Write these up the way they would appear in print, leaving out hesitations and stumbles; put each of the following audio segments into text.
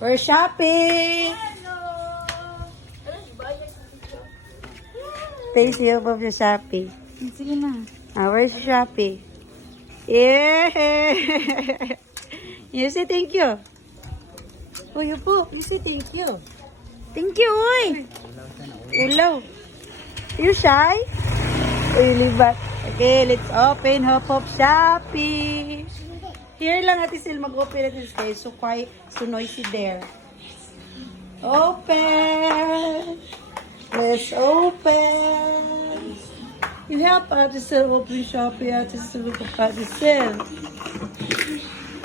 We're shopping! Taste you of your Shopee. Sige na. Where's your Shopee? Yeah! You say thank you. Oh, you po. You say thank you. Thank you, oy! Hello. You shy? Uy, libat. Okay, let's open Hop Hop Shopee. Here lang Ate Sil mag-open natin guys. So quiet, so noisy there. Open! Let's open! You help Ate Sil open Shopee, Ate Sil. Look at Ate Sil.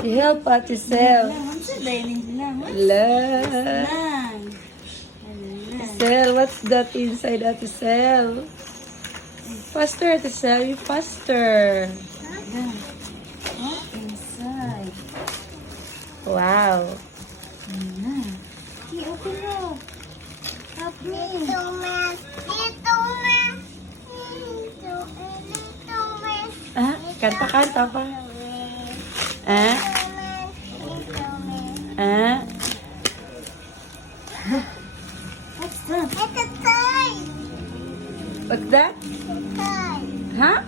You help Ate Sil. La. Sil, what's that inside Ate Sil? Faster Ate Sil, you faster. Inside. Wow. Okay, open mo. Help me. Kanta-kanta pa. Ah? Ah? What's that? What's that? Huh?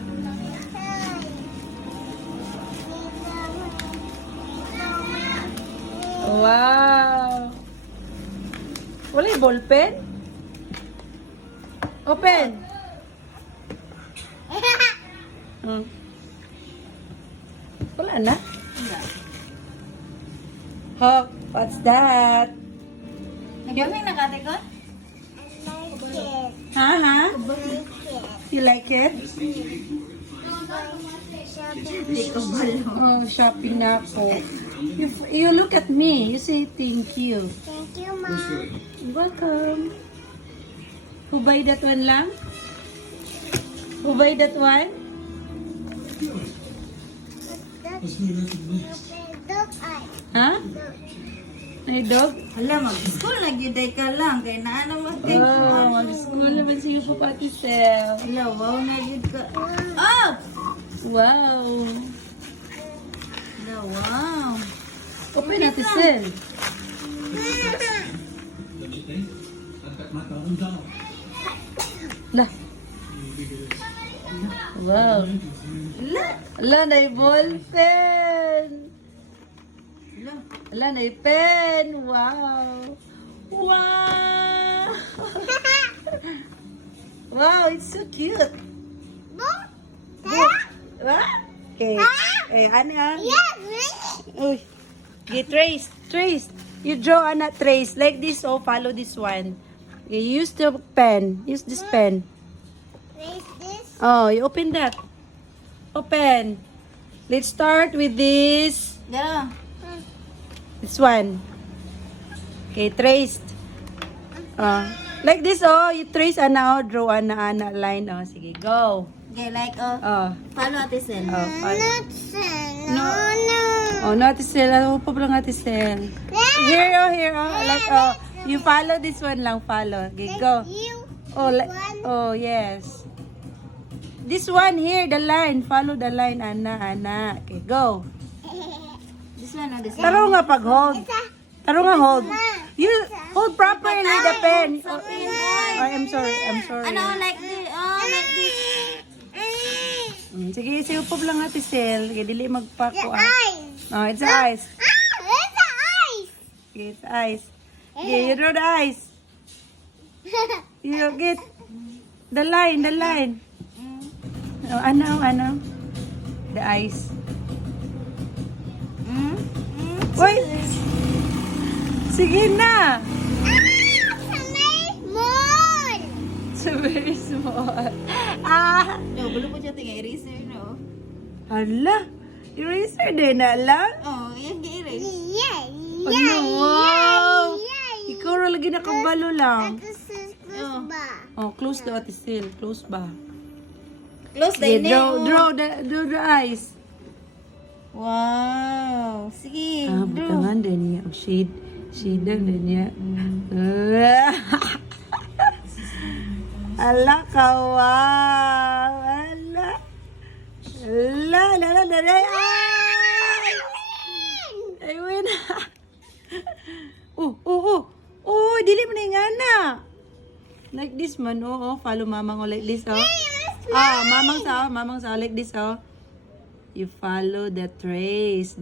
Wow. Wala yung ballpen? Open. Hmm. Wala na? Hawk, what's that? Nagkaming nakate ko? Ha? You like it? Oh, shopping na ako. You look at me. You say thank you. Thank you, Mom. You're welcome. Who buy that one lang? Who buy that one? Dog eye. Ha? May dog? Hala, mag-school nagyuday ka lang. Kaya naano mo think. Oh, mag-school naman siya po pati Sel. Hala, wow, nagyud ka. Oh! Wow. Hala, wow. Open natin Sel. Lah. Wow. Hala. Ala, na ball pen. Hala. Ala, na pen. Wow. Wow. Wow, it's so cute. What? Okay. Ana. Uy. Okay, trace. Trace. You draw Ana trace. Like this, oh, follow this one. You use the pen. Use this pen. Raise this. Oh, you open that. Open. Let's start with this. Dala. This one. Okay, traced. Like this, oh. You trace Ana, oh. Draw Ana line. Oh, sige, go. Okay, like, oh. Oh. Follow Ate Sel. Oh, fine. No, no. Oh, no, Ate Sel. Ano pa lang Ate Sel? Here, oh, here, oh. Like, oh. You follow this one lang, follow. Okay, go. You. Oh, like, oh, yes. This one here, the line. Follow the line, Ana. Okay, go. This one or this one? Taro nga pag-hold. Taro nga hold. You hold properly the pen. Oh, I'm sorry. Ano, like this? Oh, like this. Sige, siupop lang Ate Sel. Sige, dili magpako. Eyes. Oh, it's the eyes. It's the eyes. Okay, it's the eyes. Okay, you draw the eyes. You get the line. Oh, ano? The eyes. Wait. Sige na. More. It's very small. Ah. No, bulo ko siya tingay eraser, no? Hala. Eraser din na lang. Oh, yan gi-erase. Yeah. Ano? Wow. Ikaw rin lagi nakabalo lang. This is Oh. ba? Oh, close the Ate Sil. Close ba? Close the Okay, nail. draw the eyes. Wow. Sige, draw. Butangan din niya. Oh, shade lang din niya. Ala, kawaw. Ala. Ay, win. Oh, dili mo na yung ana. Like this man, follow mamang like this, mamang sa like this, You follow the trace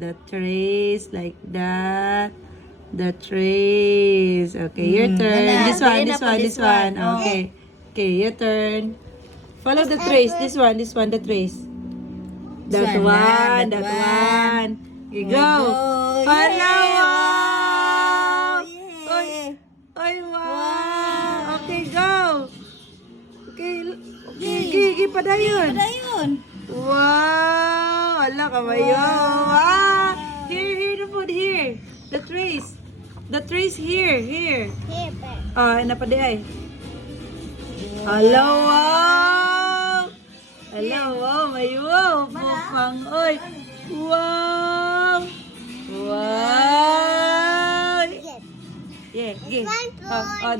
like that. The trace. Okay, your turn. Wala, This one. this one. Okay. Okay, your turn. Follow the trace. This one, the trace. That one. Okay, go. Follow. Oy, wow. Okay, go. Okay, padayon. Padayon. Wow! Ala kamayo! Here, the food, here. The trace. The trace here. Here, but Napadi ay. Ala, wow! Ala, wow! May wow! Bukang, oy! Wow! Wow! Yeah, okay.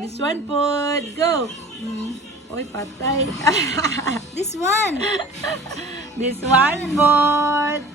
This one food. Go! Oy, patay. This one. This one food.